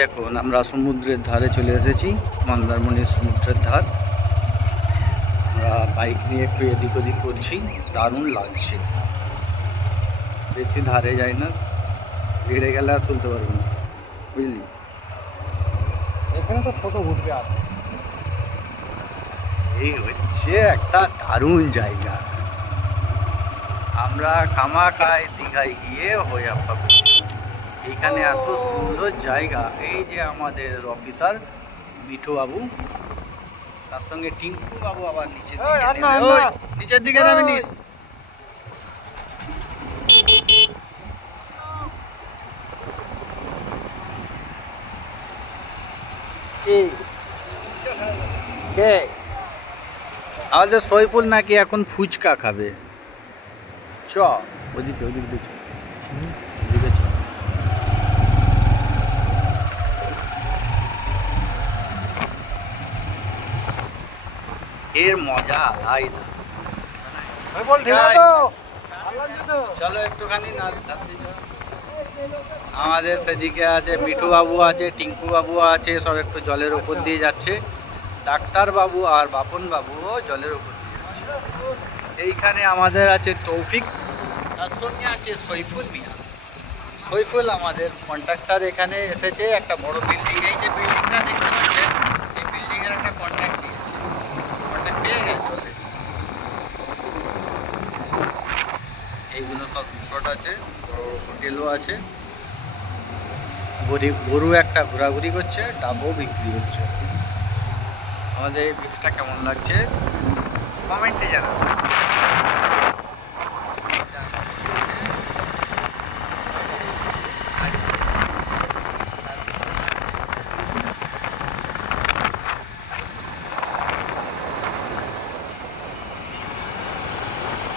দেখুন আমরা সমুদ্রের ধারে চলে এসেছি, মন্দারমণির সমুদ্রের ধার। আমরা বাইক নিয়ে একটু এদিক ওদিক করছি, দারুণ লাগছে। বেশি ধারে যাই না, ভিড়ে গেলে আর তুলতে পারবো না, বুঝলি। এখানে তো ফটো উঠবে। আর এই হচ্ছে একটা দারুণ জায়গা। আমরা খামাখায় দীঘায় গিয়ে হয়ে পাবো। এইখানে এত সুন্দর জায়গা। এই যে আমাদের অফিসার মিঠু বাবু, তার সঙ্গে টিঙ্কু বাবু আবার নিচের দিকে নামে নিস। আমাদের সইফুল নাকি এখন ফুচকা খাবে। চ ওদিকে ওদিকে চ, ওদিকে চ। এর মজা আলাদা। চলো একটুখানি আমাদের সেদিকে আছে মিঠু বাবু আছে, টিঙ্কু বাবু আছে, সব একটু জলের উপর দিয়ে যাচ্ছে। ডাক্তার বাবু আর বাপন বাবুও জলের উপর দিয়ে যাচ্ছে। এইখানে আমাদের আছে তৌফিক, তার সঙ্গে আছে সইফুল মিয়া। সইফুল আমাদের কন্ট্রাক্টর, এখানে এসেছে একটা বড় বিল্ডিং। এই যে বিল্ডিংটা দেখতে পাচ্ছেন, এই বিল্ডিংয়ের একটা কন্ট্রাক্ট দিয়েছে, কন্ট্রাক্ট পেয়ে গেছে অলরেডি। এইগুলো সব রিসোর্ট আছে, বড় হোটেলও আছে। গরু একটা ঘোরাঘুরি করছে, ডাবও বিক্রি হচ্ছে। আমাদের এই বীজটা কেমন লাগছে কমেন্টে জানাবো।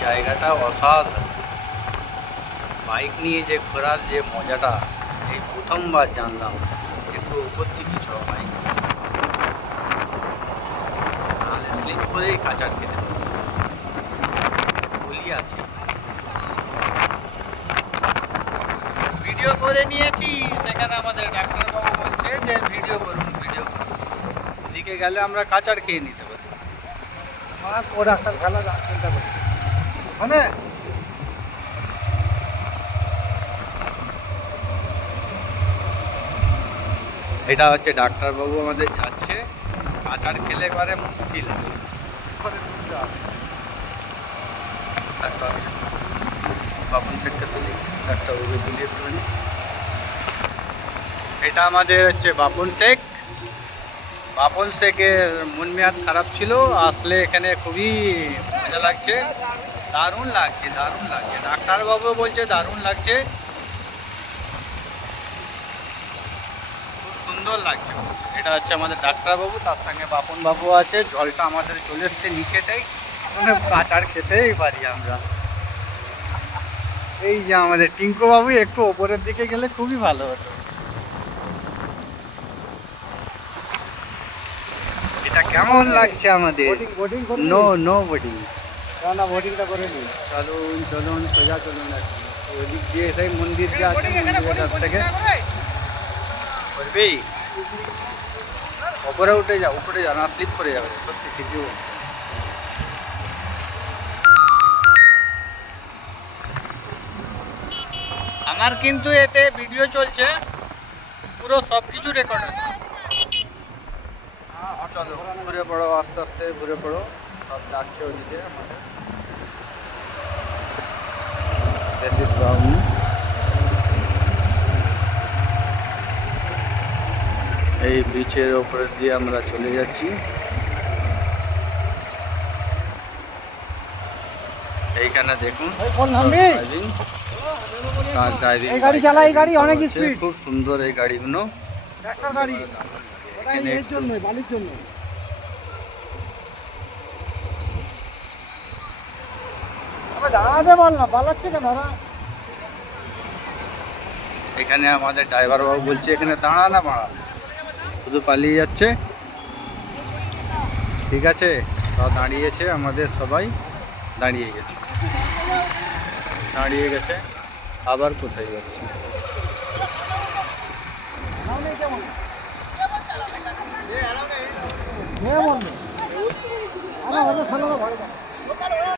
জায়গাটা অসাধারণ। বাইক নিয়ে যে ঘোরার যে মজাটা, এই প্রথমবার জানলাম। একটু উপর দিকে চ বাইক, নাহলে স্লিপ করেই কাঁচার খেতে হবে। বলি আছে ভিডিও করে নিয়েছি, সেখানে আমাদের ডাক্তারবাবু বলছে যে ভিডিও করুন, ভিডিও করুন। এদিকে গেলে আমরা কাঁচার খেয়ে নিতে পারি। ও ডাক্তার খেলা চিন্তা করছি মানে। এটা হচ্ছে ডাক্তারবাবু আমাদের যাচ্ছে। কাঁচার খেলে এবারে মুশকিল আছে। বাপন সেটকে তুলি, ডাক্তারবাবুকে তুলি একটুখানি। এটা আমাদের হচ্ছে বাপন শেখ। বাপন শেখের মন মেয়াদ খারাপ ছিল, আসলে এখানে খুবই মজা লাগছে, দারুণ লাগছে, দারুণ লাগছে। ডাক্তারবাবু বলছে দারুণ লাগছে, সুন্দর লাগছে। এটা হচ্ছে আমাদের ডাক্তারবাবু, তার সঙ্গে বাপন বাবু আছে। জলটা আমাদের চলে এসছে নিচেতেই, কাঁচার খেতেই পারি আমরা। এই যে আমাদের টিঙ্কু বাবু একটু ওপরের দিকে গেলে খুবই ভালো হতো। এটা কেমন লাগছে আমাদের? নো নো বোটিং, না বোটিংটা করে নিই। চলুন চলুন সোজা চলুন। ওই দিক দিয়ে সেই মন্দির যে আছে, মন্দিরের কাছ থেকে করবি। উপরে উঠে যা, উপরে যা, না স্লিপ করে যাবে সত্যি কিছু। আমার কিন্তু এতে ভিডিও চলছে, পুরো সব কিছু রেকর্ড আছে। চলো ঘুরে পড়ো, আস্তে আস্তে ঘুরে পড়ো। সব ডাকছে ওদিকে আমাদের। এই বিচের ওপরে দিয়ে আমরা চলে যাচ্ছি। এইখানে দেখুন খুব সুন্দর এই গাড়িগুলো। দাঁড়াতে বল না, পালাচ্ছে কেন? এখানে আমাদের ড্রাইভার বাবু বলছে এখানে দাঁড়া না বাড়া, শুধু পালিয়ে যাচ্ছে। ঠিক আছে, সব দাঁড়িয়েছে, আমাদের সবাই দাঁড়িয়ে গেছে। আবার কোথায় যাচ্ছি? মেয়ে বন্ধু। আরে ওদের ছেলেরা ভয় পায়।